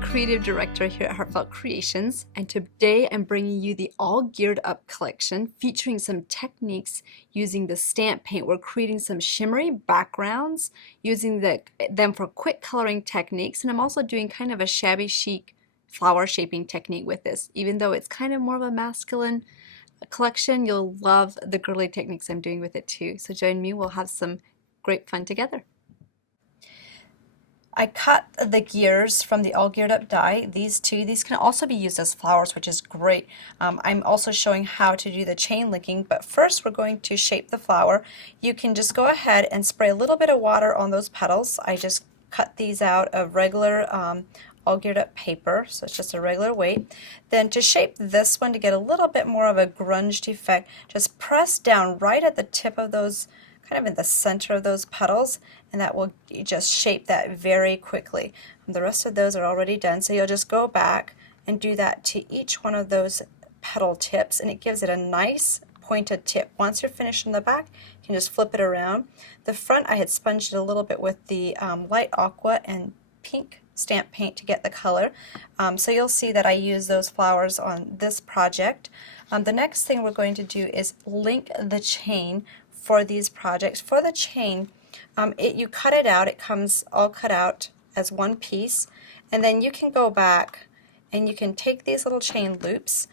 creative director here at Heartfelt Creations, and today I'm bringing you the All Geared Up collection featuring some techniques using the stamp paint. We're creating some shimmery backgrounds using them for quick coloring techniques, and I'm also doing kind of a shabby chic flower shaping technique with this. Even though it's kind of more of a masculine collection, you'll love the girly techniques I'm doing with it too. So join me, we'll have some great fun together. I cut the gears from the All Geared Up die, these two. These can also be used as flowers, which is great. I'm also showing how to do the chain linking, but first we're going to shape the flower. You can just go ahead and spray a little bit of water on those petals. I just cut these out of regular All Geared Up paper, so it's just a regular weight. Then to shape this one to get a little bit more of a grunge effect, just press down right at the tip of those, kind of in the center of those petals, and that will just shape that very quickly. The rest of those are already done, so you'll just go back and do that to each one of those petal tips, and it gives it a nice pointed tip. Once you're finished in the back, you can just flip it around. The front, I had sponged it a little bit with the light aqua and pink stamp paint to get the color. So you'll see that I use those flowers on this project. The next thing we're going to do is link the chain for these projects. For the chain, you cut it out. It comes all cut out as one piece, and then you can go back and you can take these little chain loops.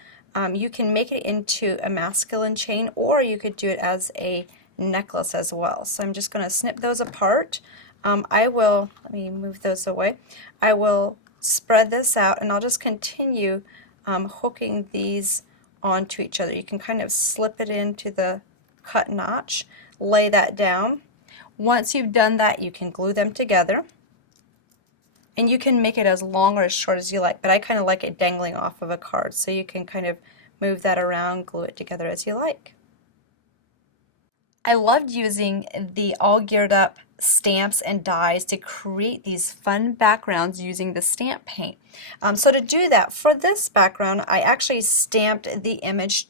You can make it into a masculine chain, or you could do it as a necklace as well. So I'm just going to snip those apart. Let me move those away. I will spread this out, and I'll just continue hooking these onto each other. You can kind of slip it into the cut notch, lay that down. Once you've done that, you can glue them together, and you can make it as long or as short as you like, but I kind of like it dangling off of a card, so you can kind of move that around, glue it together as you like. I loved using the All Geared Up stamps and dies to create these fun backgrounds using the stamp paint. So to do that, for this background, I actually stamped the image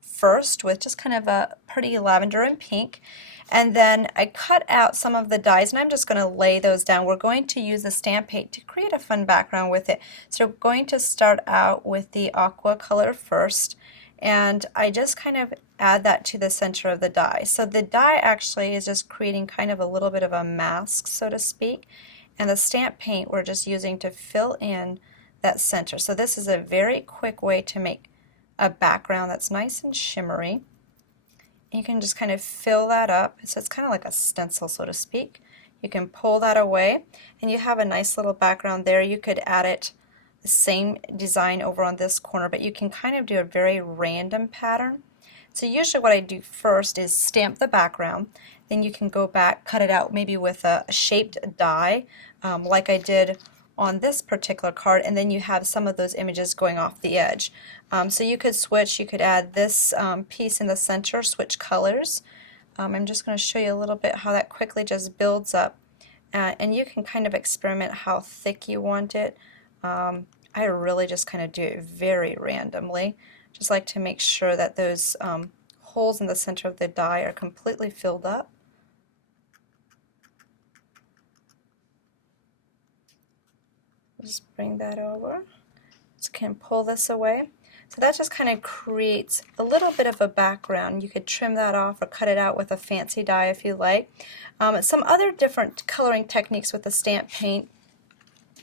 first with just kind of a pretty lavender and pink, and then I cut out some of the dies, and I'm just going to lay those down. We're going to use the stamp paint to create a fun background with it. So we're going to start out with the aqua color first, and I just kind of add that to the center of the die. So the die actually is just creating kind of a little bit of a mask, so to speak, and the stamp paint we're just using to fill in that center. So this is a very quick way to make a background that's nice and shimmery. You can just kind of fill that up, so it's kind of like a stencil, so to speak. You can pull that away, and you have a nice little background there. You could add it the same design over on this corner, but you can kind of do a very random pattern. So usually what I do first is stamp the background, then you can go back, cut it out maybe with a shaped die, like I did on this particular card, and then you have some of those images going off the edge. So you could switch, you could add this piece in the center, switch colors. I'm just going to show you a little bit how that quickly just builds up, and you can kind of experiment how thick you want it. I really just kind of do it very randomly. Just like to make sure that those holes in the center of the die are completely filled up. Just bring that over. Just can pull this away. So that just kind of creates a little bit of a background. You could trim that off or cut it out with a fancy die if you like. Some other different coloring techniques with the stamp paint.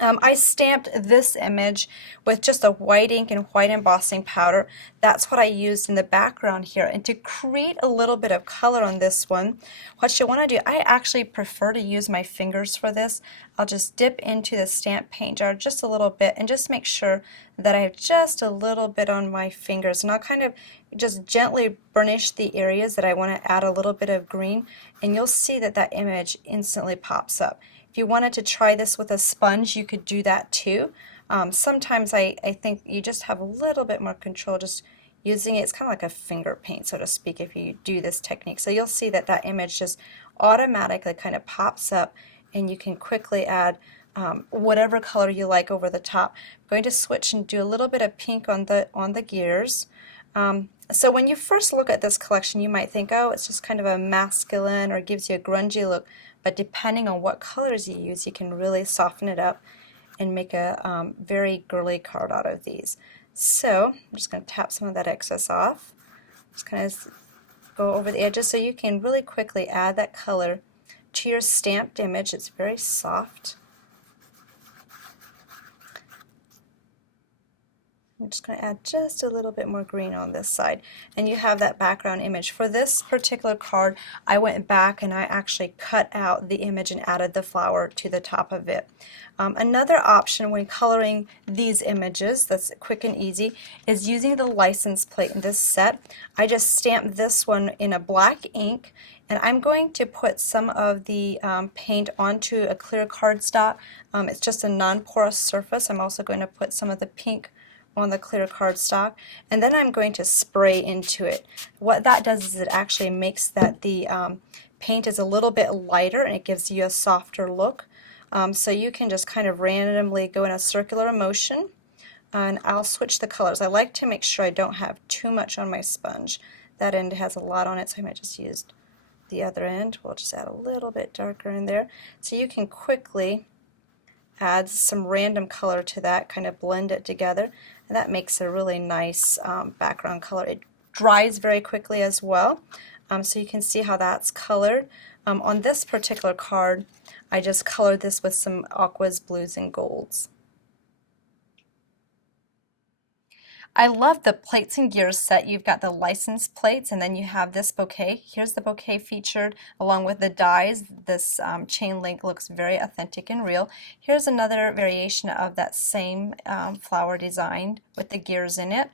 I stamped this image with just a white ink and white embossing powder. That's what I used in the background here. And to create a little bit of color on this one, what you want to do, I actually prefer to use my fingers for this. I'll just dip into the stamp paint jar just a little bit and just make sure that I have just a little bit on my fingers. And I'll kind of just gently burnish the areas that I want to add a little bit of green, and you'll see that that image instantly pops up. If you wanted to try this with a sponge, you could do that too. Sometimes I think you just have a little bit more control just using it. It's kind of like a finger paint, so to speak, if you do this technique. So you'll see that that image just automatically kind of pops up, and you can quickly add whatever color you like over the top. I'm going to switch and do a little bit of pink on the gears. So when you first look at this collection, you might think, oh, it's just kind of a masculine or gives you a grungy look. But depending on what colors you use, you can really soften it up and make a very girly card out of these. So I'm just going to tap some of that excess off. Just kind of go over the edges so you can really quickly add that color to your stamped image. It's very soft. I'm just going to add just a little bit more green on this side, and you have that background image. For this particular card, I went back and I actually cut out the image and added the flower to the top of it. Another option when coloring these images that's quick and easy is using the license plate in this set. I just stamped this one in a black ink, and I'm going to put some of the paint onto a clear cardstock. It's just a non-porous surface. I'm also going to put some of the pink on the clear cardstock, and then I'm going to spray into it. What that does is it actually makes that the paint is a little bit lighter and it gives you a softer look. So you can just kind of randomly go in a circular motion, and I'll switch the colors. I like to make sure I don't have too much on my sponge. That end has a lot on it, so I might just use the other end. We'll just add a little bit darker in there. So you can quickly add some random color to that, kind of blend it together, and that makes a really nice background color. It dries very quickly as well, so you can see how that's colored. On this particular card, I just colored this with some aquas, blues, and golds. I love the plates and gears set. You've got the license plates, and then you have this bouquet. Here's the bouquet featured along with the dies. This chain link looks very authentic and real. Here's another variation of that same flower design with the gears in it.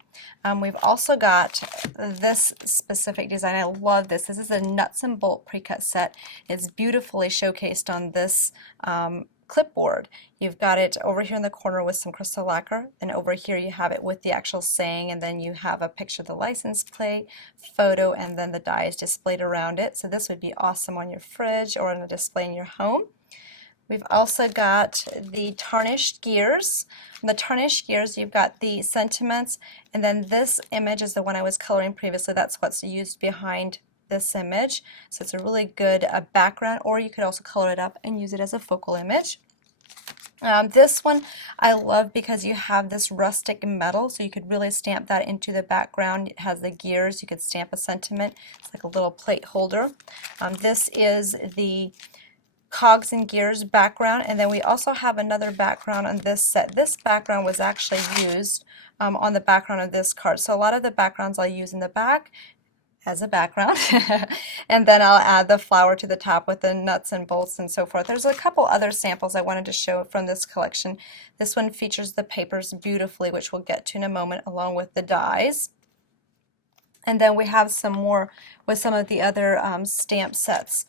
We've also got this specific design. I love this. This is a nuts and bolt pre-cut set. It's beautifully showcased on this clipboard. You've got it over here in the corner with some crystal lacquer, and over here you have it with the actual saying, and then you have a picture of the license plate, photo, and then the dies displayed around it. So this would be awesome on your fridge or on a display in your home. We've also got the tarnished gears. In the tarnished gears, you've got the sentiments, and then this image is the one I was coloring previously. That's what's used behind this image. So it's a really good background, or you could also color it up and use it as a focal image. This one I love because you have this rustic metal, so you could really stamp that into the background. It has the gears. You could stamp a sentiment. It's like a little plate holder. This is the cogs and gears background, and then we also have another background on this set. This background was actually used on the background of this card. So a lot of the backgrounds I'll use in the back as a background, and then I'll add the flower to the top with the nuts and bolts and so forth. There's a couple other samples I wanted to show from this collection. This one features the papers beautifully, which we'll get to in a moment, along with the dies. And then we have some more with some of the other stamp sets.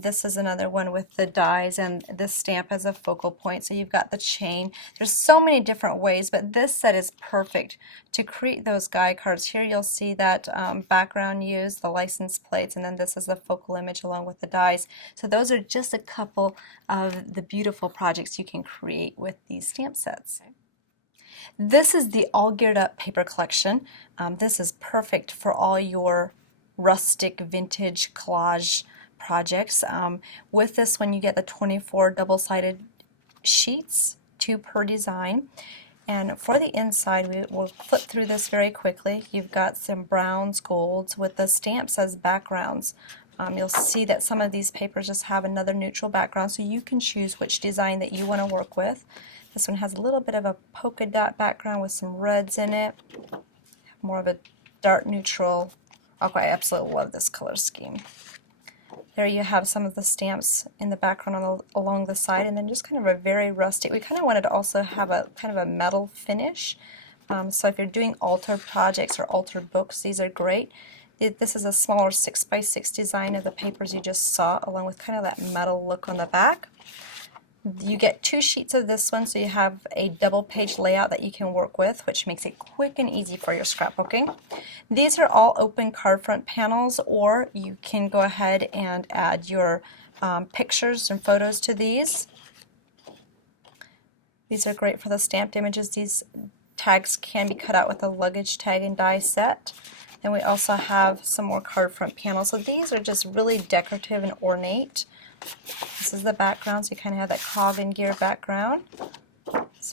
This is another one with the dies and this stamp as a focal point. So you've got the chain. There's so many different ways, but this set is perfect to create those guide cards. Here you'll see that background used, the license plates, and then this is the focal image along with the dies. So those are just a couple of the beautiful projects you can create with these stamp sets. This is the All Geared Up paper collection. This is perfect for all your rustic vintage collage projects. With this one you get the 24 double-sided sheets, 2 per design. And for the inside, we will flip through this very quickly. You've got some browns, golds with the stamps as backgrounds. You'll see that some of these papers just have another neutral background, so you can choose which design that you want to work with. This one has a little bit of a polka dot background with some reds in it, more of a dark neutral. Oh, I absolutely love this color scheme. There you have some of the stamps in the background along the side, and then just kind of a very rustic. We kind of wanted to also have a kind of a metal finish. So if you're doing altered projects or altered books, these are great. This is a smaller 6x6 design of the papers you just saw, along with kind of that metal look on the back. You get 2 sheets of this one, so you have a double page layout that you can work with, which makes it quick and easy for your scrapbooking. These are all open card front panels, or you can go ahead and add your pictures and photos to these. These are great for the stamped images. These tags can be cut out with a luggage tag and die set. And we also have some more card front panels. So these are just really decorative and ornate. This is the background, so you kind of have that cog and gear background.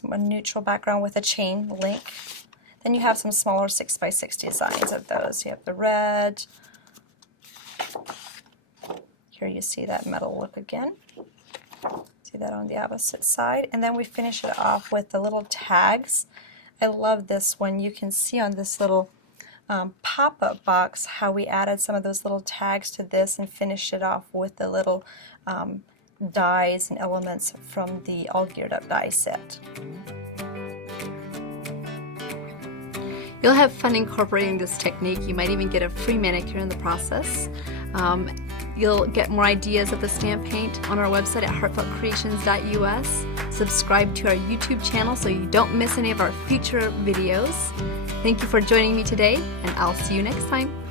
a neutral background with a chain link. Then you have some smaller 6x6 designs of those. You have the red. Here you see that metal look again. See that on the opposite side. And then we finish it off with the little tags. I love this one. You can see on this little pop-up box how we added some of those little tags to this and finished it off with the little dies and elements from the All Geared Up die set. You'll have fun incorporating this technique. You might even get a free manicure in the process. You'll get more ideas of the stamp paint on our website at heartfeltcreations.us. Subscribe to our YouTube channel so you don't miss any of our future videos. Thank you for joining me today, and I'll see you next time.